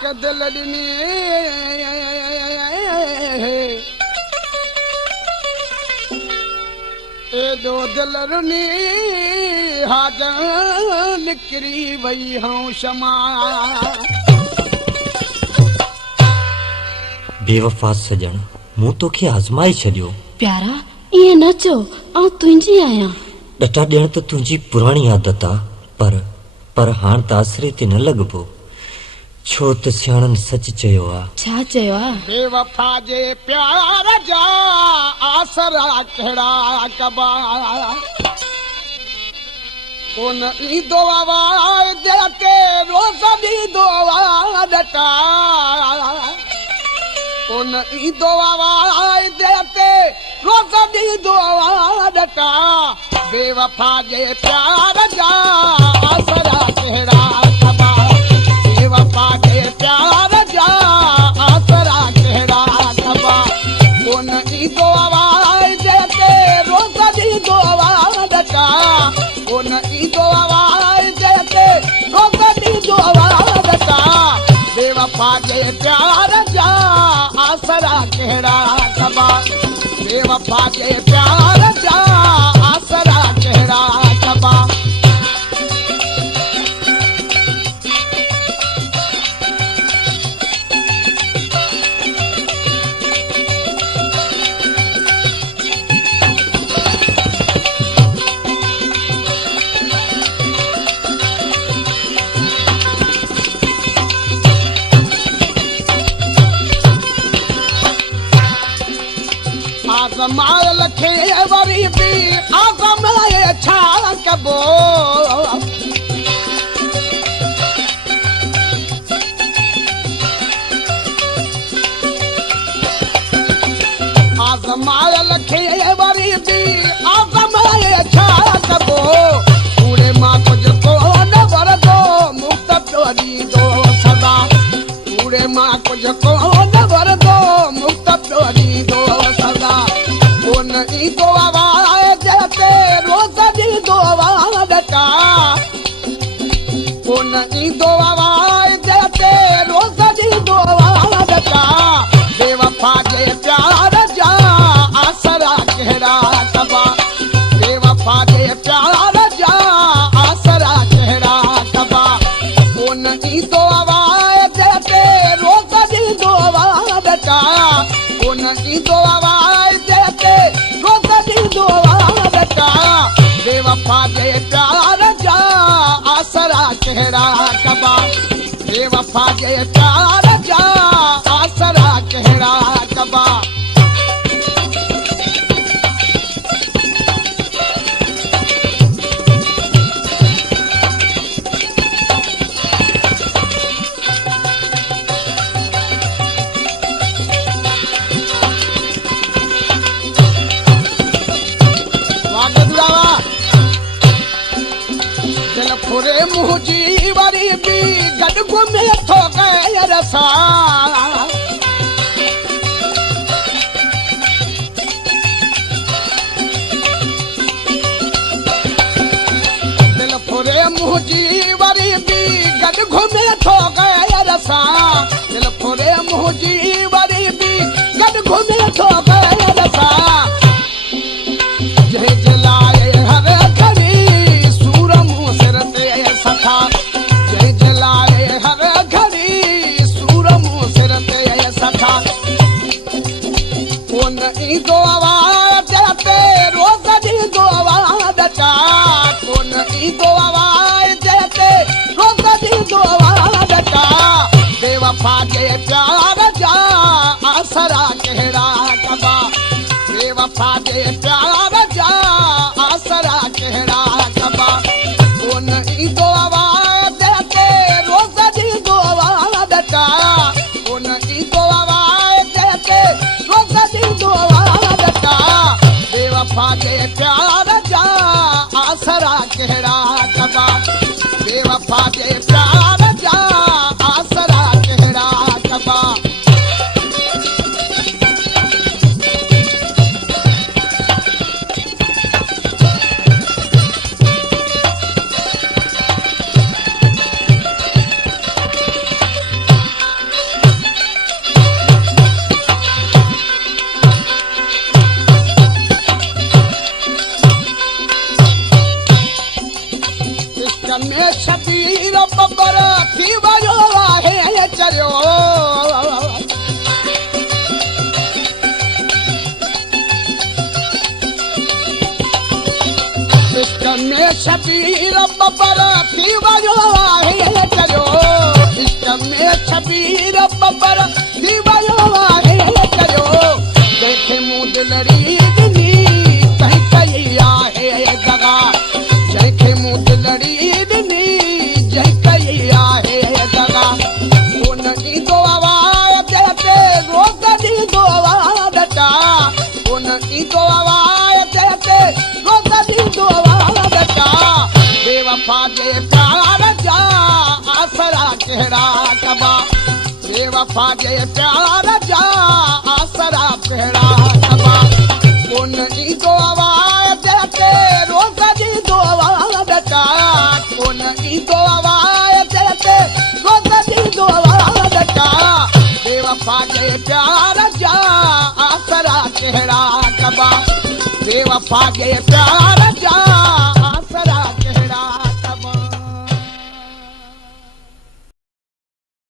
के दिल दिनी ए दो दिल रुनी हाजन निकरी वई हूं शमा बेवफा सजन मूं तोखे आज़माए छॾियो प्यारा इएं न चओ आउं तुंहिंजी आहियां ॾटा ॾियण त तुंहिंजी पुराणी आदत आहे पर हाण त आसरे ते न लॻबो छो त सियाणनि सच चयो आहे छा चयो आहे बेवफा जे प्यार जा आसरा कहिड़ा कबा कोन ईंदो आवाज़ दिल ते रोज़ ॾींदो आवाज़ ॾटा कोन ईंदो आवाज़ दिल ते रोज़ ॾींदो आवाज़ ॾटा बेवफा जे प्यार जा आसरा कहिड़ा कबा बेवफा जे प्यार जा आसरा कहिड़ा कबा कोन ईंदो आवाज़ दिल ते रोज़ ॾींदो आवाज़ ॾटा कोन ईंदो आवाज़ दिल ते रोज़ ॾींदो आवाज़ ॾटा बेवफा जे प्यार जा आसरा कहिड़ा कबा बेवफा जे प्यार जा आसरा कहिड़ा कबा आज़माए लखे वरी बि आज़माए छा कबो आज़माए लखे वरी बि आज़माए छा कबो कूड़े मां कुझु कोन वरदो मुक्त पियो ॾींदो सदा कूड़े मां कुझु कोन वरदो मुक्त पियो ॾींदो सदा कोन ईंदो आवाज़ दिल ते रोज़ ॾींदो आवाज़ ॾटा कोन ईंदो आवाज़ दिल ते रोज़ ॾींदो आवाज़ ॾटा बेवफा जे प्यार जा आसरा कहिड़ा कबा बेवफा जे प्यार जा आसरा कहिड़ा कबा कोन ईंदो आवाज़ दिल ते रोज़ ॾींदो आवाज़ ॾटा कोन ईंदो आवाज़ दिल ते रोज़ ॾींदो आवाज़ ॾटा बेवफा जे प्यार जा आसरा कहिड़ा कबा बेवफा जे प्यार जा आसरा कहिड़ा कबा फुरे मुंहिंजी वरी बि गॾु घुमे थो गैर सां दिल फुरे मुंहिंजी वरी बि गॾु घुमे थो गैर सां दिल फुरे मुंहिंजी वरी बि गॾु घुमे थो गैर सां जंहिं जे लाइ हर घड़ी सूर मूं सिर ते सखा जंहिं जे लाइ हर घड़ी सूर मूं सिर ते सखा कोन ईंदो आवाज़ दिल ते रोज़ ॾींदो आवाज़ ॾटा कोन ईंदो आवाज़ दिल ते रोज़ ॾींदो आवाज़ ॾटा बेवफा जे प्यार जा आसरा कहिड़ा कबा बेवफा जे प्यार जा आसरा कहिड़ा कबा कोन ईंदो आवाज़ दिल ते रोज़ ॾींदो आवाज़ ॾटा कोन ईंदो आवाज़ दिल ते रोज़ ॾींदो आवाज़ ॾटा बेवफा जे प्यार जा आसरा कहिड़ा कबा बेवफा जे प्यार जा आसरा कहिड़ा कबा में शबीर बबर थी वियो आहे चरियो इश्क में शबीर बबर थी वियो आहे चरियो इश्क में शबीर बबर थी वियो आहे चरियो जंहिंखे मूं दिलड़ी ॾिनी तंहिं कई आहे दगा जंहिंखे मूं दिलड़ी ॾिनी जंहिं कई आहे दगा कोन ईंदो आवाज़ ते रोज़ ॾींदो आवाज़ टा कोन ईंदो आवाज़ ते रोज़ ॾींदो आवाज़ टा बेवफा जे प्यार जा आसरा कहिड़ा कबा बेवफा जे प्यार जा आसरा कहिड़ा कबा कोन ईंदो आवाज़ ते रोज़ ॾींदो आवाज़ टा कोन ईंदो आवाज़ ते रोज़ ॾींदो आवाज़ टा बेवफा जे प्यार जा आसरा कहिड़ा कबा बेवफा जे प्यार